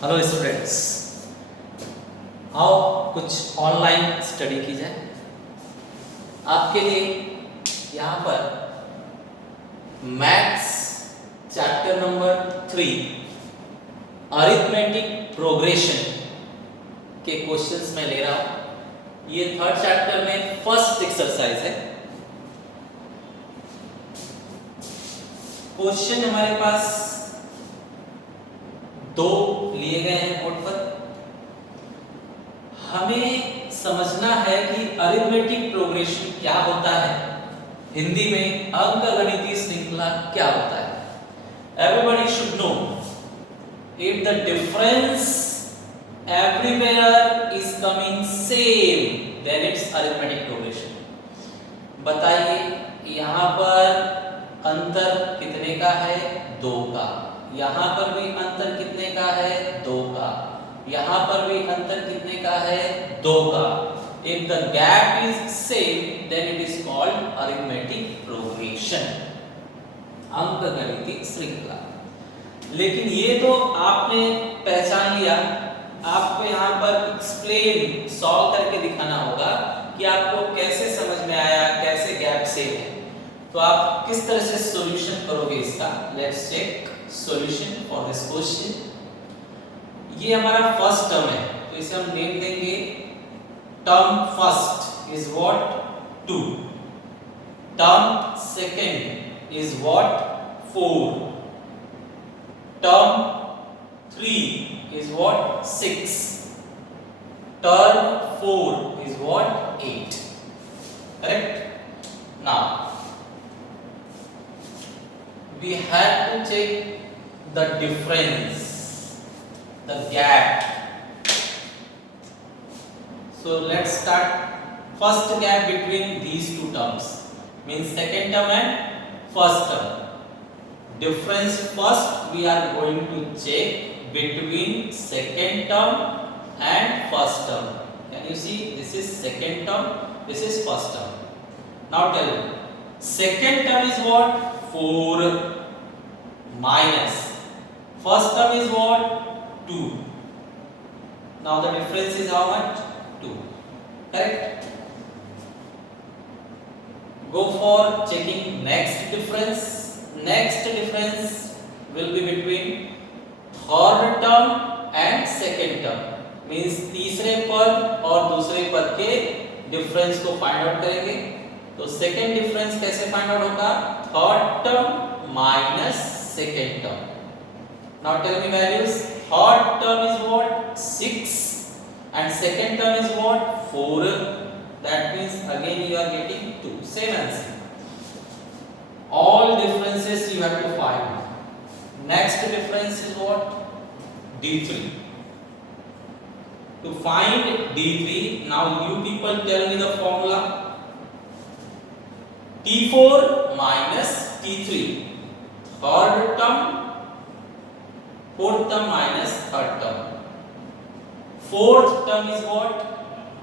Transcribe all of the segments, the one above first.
Hello students, आओ कुछ online study की जाए। आपके लिए यहाँ पर maths chapter number 3 arithmetic progression के क्वेश्चंस मैं ले रहा हूँ। ये थर्ड चैप्टर में फर्स्ट एक्सरसाइज है। क्वेश्चन हमारे पास दो लिए गए हैं बोर्ड पर। हमें समझना है कि अरिथमेटिक प्रोग्रेशन क्या होता है, हिंदी में अंकगणितीय श्रृंखला क्या होता है। Everybody should know if the difference everywhere is coming same then it's arithmetic progression. बताइए यहाँ पर अंतर कितने का है? 2 का। यहाँ पर भी अंतर कितने का है? 2 का। यहाँ पर भी अंतर कितने का है? 2 का। If the gap is same, then it is called arithmetic progression, अंकगणितीय श्रृंखला। लेकिन ये तो आपने पहचान लिया, आपको यहाँ पर एक्सप्लेन सॉल्व करके दिखाना होगा कि आपको कैसे समझ में आया, कैसे गैप सेम है। तो आप किस तरह से सॉल्यूशन करोगे इसका। Let's check solution for this question. ये हमारा फर्स्ट टर्म है, तो इसे हम नेम देंगे term first is what 2, term second is what 4, term 3 is what 6, term 4 is what 8. Correct? Now we have to check the difference, the gap. So let's start. First gap between these two terms means second term and first term. Difference first we are going to check between second term and first term. Can you see? This is second term, this is first term. Now tell me, second term is what? 4 minus first term is what? 2. Now the difference is how much? 2. Correct? Go for checking next difference. Next difference will be between third term and second term, means तीसरे पद और दूसरे पद के difference को find out करेंगे। तो second difference कैसे फाइंड आउट होगा? Third term minus second term. Now tell me values. Third term is what? 6 and second term is what? 4. That means again you are getting 2. Same answer. All differences you have to find. Next difference is what? D3. To find D3, now you people tell me the formula. T4 minus T3. Third term, fourth term minus third term. Fourth term is what?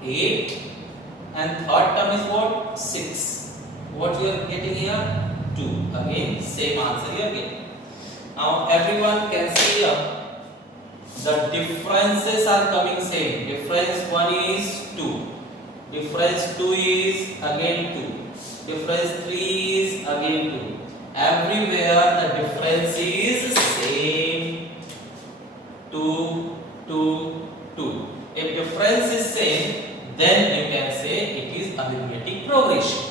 8 and third term is what? 6. What you are getting here? 2. Again same answer you are getting. Now everyone can see here the differences are coming same. Difference 1 is 2, difference 2 is again 2, difference 3 is again 2. Everywhere the difference is same, 2 2 2. If difference is same, then you can say it is arithmetic progression.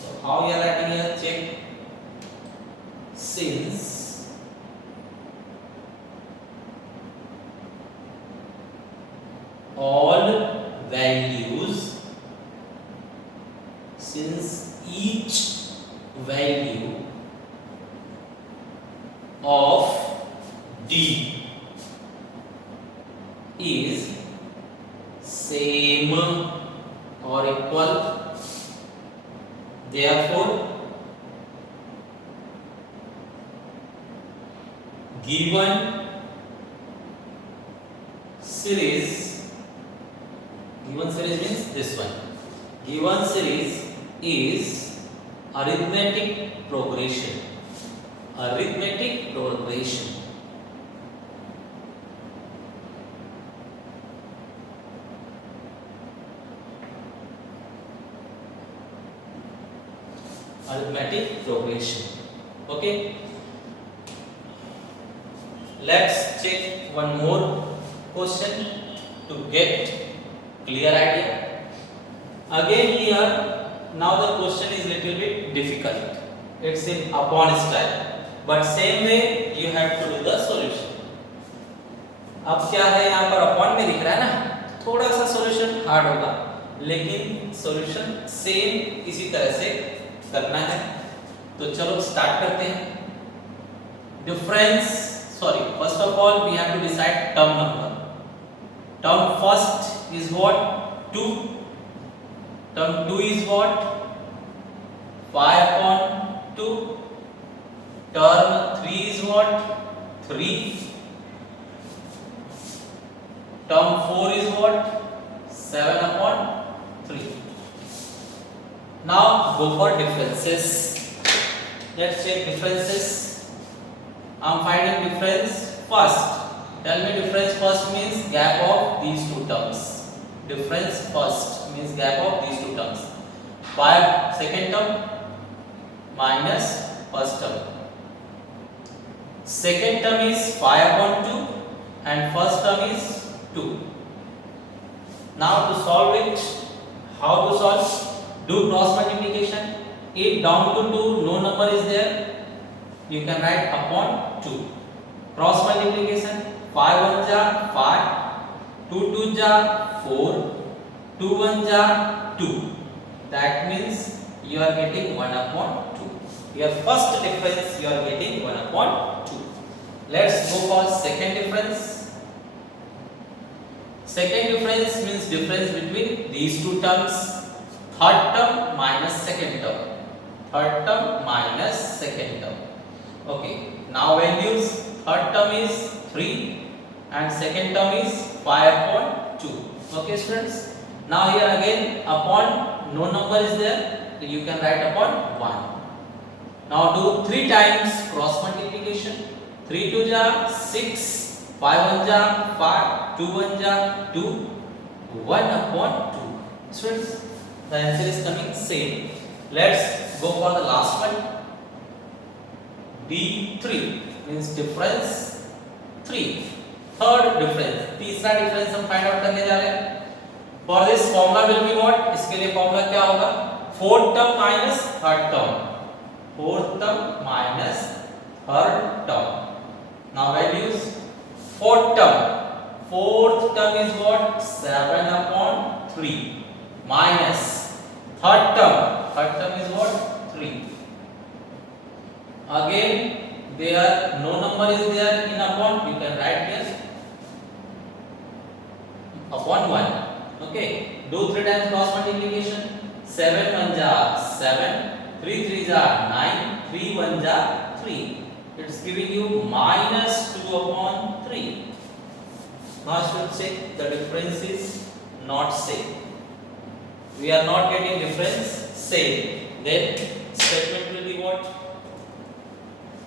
So how you are writing here? Check. Since all values, since each value of D is same or equal, therefore given series means this one. Given series is arithmetic progression. Arithmetic progression. arithmetic progression. Okay, let's check one more question to get clear idea. Again here, now the question is little bit difficult. It's in upon style, but same way you have to do the solution. अब क्या है, यहाँ पर upon में दिख रहा है ना, थोड़ा सा सॉल्यूशन हार्ड होगा, लेकिन सॉल्यूशन सेम इसी तरह से करना है. तो चलो स्टार्ट करते हैं. Difference, sorry, first of all we have to decide term number. Term first is what 2. Term 2 is what 5/2. Term 3 is what 3. Term 4 is what 7/3. Now go for differences. Let's check differences. I'm finding difference first. Tell me difference first means gap of these two terms. Difference first means gap of these two terms. 5 second term minus first term. Second term is 5/2 and first term is 2. Now to solve it, how to solve? Do cross multiplication. If down to 2 no number is there, you can write upon 2. Cross multiplication, 5 1 ja 5, 2 2 ja 4, 2 1 ja 2. That means you are getting 1/2. Your first difference you are getting 1/2. Let's go for second difference. Second difference means difference between these two terms. Third term minus second term. Third term minus second term. Okay. Now values. Third term is 3 and second term is 5/2. Okay, students. Now here again upon no number is there, so you can write upon 1. Now do 3 times cross multiplication. 3 2 ja 6, 5 1 ja 5, 2 1 ja 2, 1/2. Students, the answer is coming same. Let's go for the last one. D3 means difference 3. Third difference, तीसरा difference हम find out करने जा रहे हैं. For this formula will be what? इसके लिए formula क्या होगा? Fourth term minus third term. Fourth term minus third term. Now values. Fourth term. Fourth term is what 7/3 minus third term. Third term is what 3. Again there no number is there in upon, you can write here upon 1. Okay, do 3 times cross multiplication. 7 1 ja 7, 3 3 ja 9, 3 1 ja 3. It's giving you -2/3. Now I should say the difference is not same. We are not getting difference same. Then statement will be what?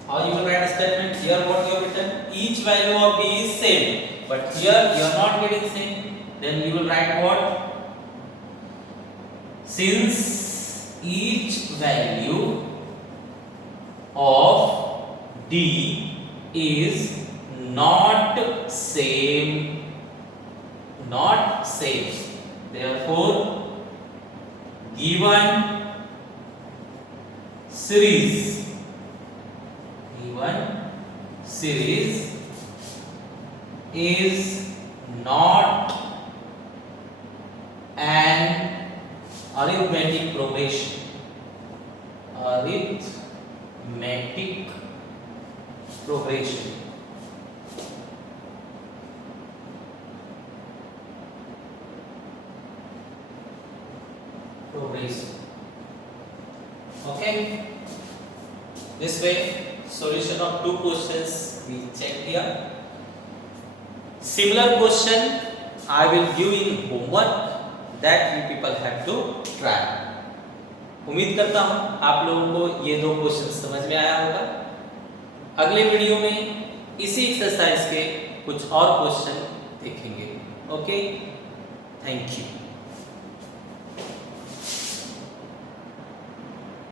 How you will write a statement? Here what you have written? Each value of B is same. But here you are not getting same. Then you will write what? Since each value of D is not same, therefore given series is not an arithmetic progression. Arithmetic progression. Okay, this way solution of 2 questions we check here. Similar question I will give in homework that you people have to try. उम्मीद करता हूँ आप लोगों को ये 2 question समझ में आया होगा. अगले वीडियो में इसी एक्सरसाइज के कुछ और क्वेश्चन देखेंगे. Okay, thank you.